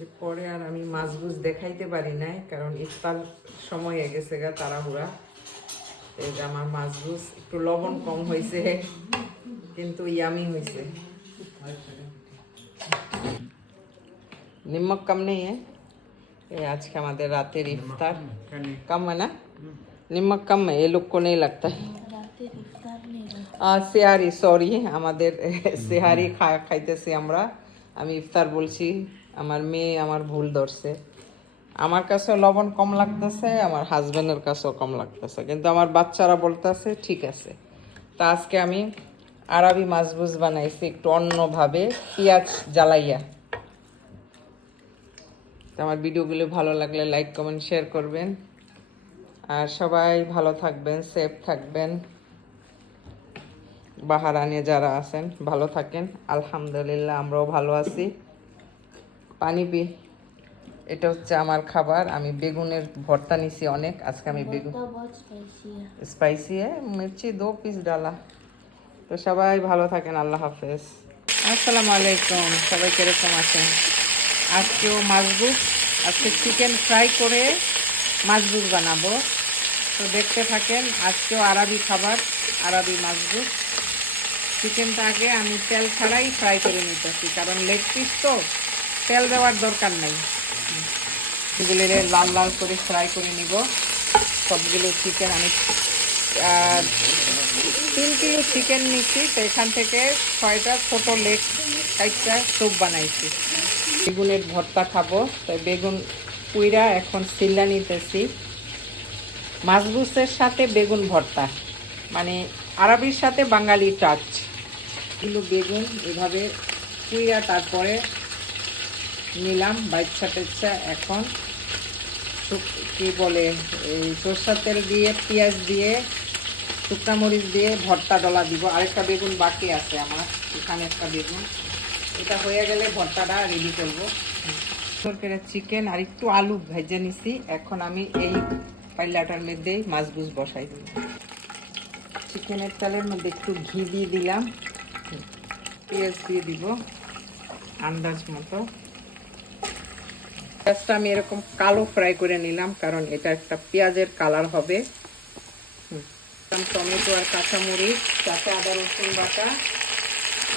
যে পরে আর আমি মাছগুজ দেখাইতে পারি নাই, কারণ ইফতার সময় হয়ে গেছে গা তাড়াহুড়া। এই যে আমার মাছগুজ একটু লবণ কম হয়েছে, কিন্তু ইয়ামি হয়েছে। निमक कम नहीं है ये आज के हमारे रातेर इफ्तार कम है ना। निमक कम है, ये लोग को नहीं लगता है। সেহারি সরি, আমাদের সেহারি খাইতেছি আমরা। আমি ইফতার বলছি, আমার মেয়ে আমার ভুল ধরছে। আমার কাছেও লবণ কম লাগতেছে, আমার হাজবেন্ডের কাছেও কম লাগতেছে, কিন্তু আমার বাচ্চারা বলতেছে ঠিক আছে। তা আজকে আমি আরবি মাছবুজ বানাইছি একটু অন্যভাবে, পেঁয়াজ জ্বালাইয়া। আমার ভিডিওগুলো ভালো লাগলে লাইক কমেন্ট শেয়ার করবেন, আর সবাই ভালো থাকবেন, সেফ থাকবেন। বাহারানে যারা আছেন ভালো থাকেন। আলহামদুলিল্লাহ আমরাও ভালো আছি। পানি পি। এটা হচ্ছে আমার খাবার। আমি বেগুনের ভর্তা নিছি অনেক। আজকে আমি বেগুন স্পাইসি মির্চি 2 পিস ডালা। তো সবাই ভালো থাকেন, আল্লাহ হাফেজ। আসসালামু আলাইকুম, সবাই কিরকম আছেন? আজকেও মাছবুজ, আজকে চিকেন ফ্রাই করে মাছবুজ বানাবো। তো দেখতে থাকেন। আজকেও আরবি খাবার, আরবি মাছবুজ। চিকেনটা আগে আমি তেল ছাড়াই ফ্রাই করে নিতেছি, কারণ লেগ পিস তো তেল দেওয়ার দরকার নাই। এগুলো লাল লাল করে ফ্রাই করে নিব সবগুলো চিকেন। আমি 3 কিলো চিকেন নিচ্ছি, তো এখান থেকে 6টা ছোট লেগ সাইডটা স্যুপ বানাইছি। বেগুনের ভর্তা খাবো, তাই বেগুন পুইরা এখন সিল্লা নিতেছি। মাছবুসের সাথে বেগুন ভর্তা, মানে আরবির সাথে বাঙালি টাচ। এগুলো বেগুন এভাবে পুইরা তারপরে নিলাম বাচ্চা টেচ্চা। এখন কি বলে, এই সরষের তেল দিয়ে পেঁয়াজ দিয়ে শুকনা মরিচ দিয়ে ভর্তা ডলা দিব। আরেকটা বেগুন বাকি আছে আমার, এখানে একটা বেগুন। এটা হয়ে গেলে ভর্তাটা রেডি করবো। তরকারি চিকেন আর একটু আলু ভেজে নিছি। এখন আমি এই পাইলাটার মধ্যে মাছবুজ বসাই দিই। চিকেনের তেলের মধ্যে একটু ঘি দিয়ে দিলাম, পেঁয়াজ দিয়ে দিব আন্দাজ মতো। পেঁয়াজটা আমি এরকম কালো ফ্রাই করে নিলাম, কারণ এটা একটা পেঁয়াজের কালার হবে। টমেটো আর কাঁচামরিচ, সাথে আদা রসুন বাটা।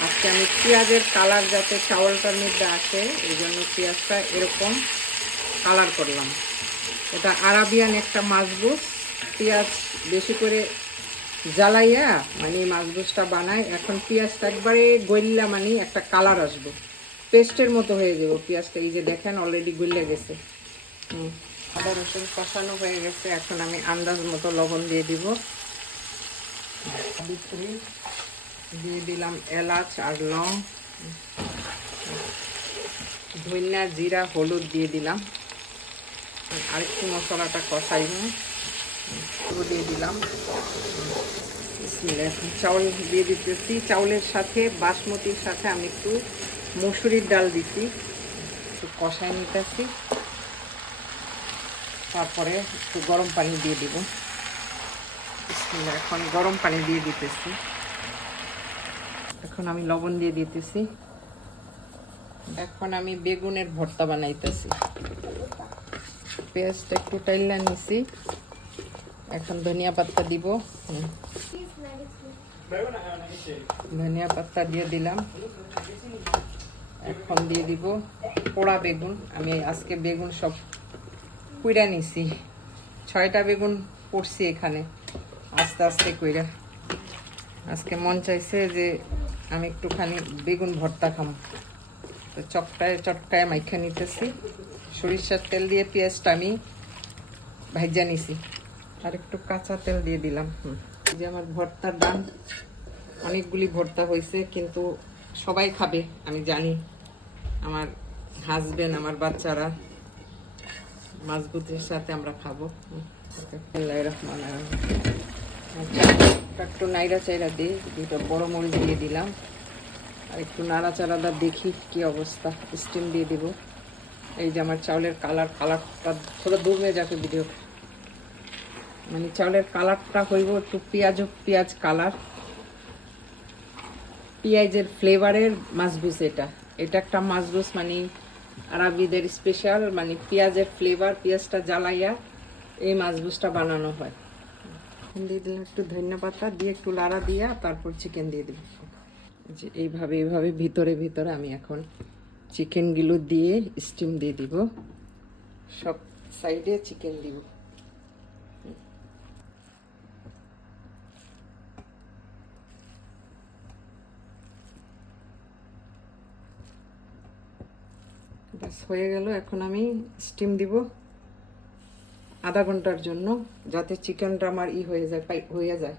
আজকে আমি পেঁয়াজের কালার যাতে চাউলটার মধ্যে আসে, এই জন্য পেঁয়াজটা এরকম কালার করলাম। এটা আরাবিয়ান একটা মাছবুজ। পেঁয়াজ বেশি করে জ্বালাইয়া মানে মাছবুজটা বানায়। এখন পেঁয়াজটা একবারে গইল্লা মানে একটা কালার আসবে, পেস্টের মতো হয়ে যাবে পেঁয়াজটা। এই যে দেখেন অলরেডি গইল্লা গেছে। আদা রসুন কষানো হয়ে গেছে। এখন আমি আন্দাজ মতো লবণ দিয়ে দিব। দিয়ে দিলাম এলাচ আর লং, ধনিয়া জিরা হলুদ দিয়ে দিলাম। আরেকটু মশলাটা কষাই দিয়ে দিলাম। চাউল দিয়ে দিতেছি। চাউলের সাথে বাসমতির সাথে আমি একটু মসুরির ডাল দিচ্ছি, একটু কষাই নিতেছি। তারপরে একটু গরম পানি দিয়ে দিব। এখন গরম পানি দিয়ে দিতেছি। এখন আমি লবণ দিয়ে দিতেছি। এখন আমি বেগুনের ভর্তা বানাইতেছি। পেঁয়াজটা একটু টাইলা নিছি। এখন ধনিয়া পাতা দিব। ধনিয়া পাতা দিয়ে দিলাম। এখন দিয়ে দিব পোড়া বেগুন। আমি আজকে বেগুন সব কুইরা নিছি, 6টা বেগুন পড়ছি এখানে আস্তে আস্তে কইরা। আজকে মন চাইছে যে আমি একটুখানি বেগুন ভর্তা খাবো, তো চটকায় মাইখা নিতেছি। সরিষার তেল দিয়ে পেঁয়াজটা আমি ভাজা নিছি, আর একটু কাঁচা তেল দিয়ে দিলাম। এই যে আমার ভর্তার ডান। অনেকগুলি ভর্তা হয়েছে, কিন্তু সবাই খাবে আমি জানি। আমার হাজবেন্ড, আমার বাচ্চারা, মাছবুজের সাথে আমরা খাবো। একটু নাইড়া চাইরা দিয়ে 2টা বড় মরিচ দিয়ে দিলাম, আর একটু নাড়াচাড়াটা দেখি কি অবস্থা। স্টিম দিয়ে দিব। এই যে আমার চাউলের কালারটা থোড়া দূর হয়ে যাবে ভিডিও, মানে চাউলের কালারটা হইব একটু পেঁয়াজ কালার, পেঁয়াজের ফ্লেভারের মাছবুজ। এটা একটা মাছবুজ, মানে আরবিদের স্পেশাল, মানে পেঁয়াজের ফ্লেভার, পেঁয়াজটা জ্বালাইয়া এই মাছ বুসটা বানানো হয়। দিয়ে দিলাম একটু ধনিয়া পাতা দিয়ে একটু লাড়া দিয়া তারপর চিকেন দিয়ে দেব। যে এইভাবে এইভাবে ভিতরে ভিতরে আমি এখন চিকেনগুলো দিয়ে স্টিম দিয়ে দিব, সব সাইডে চিকেন দিব। বাস হয়ে গেল। এখন আমি স্টিম দিব আধা ঘন্টার জন্য, যাতে চিকেনটা আমার হয়ে যায়, হয়ে যায়।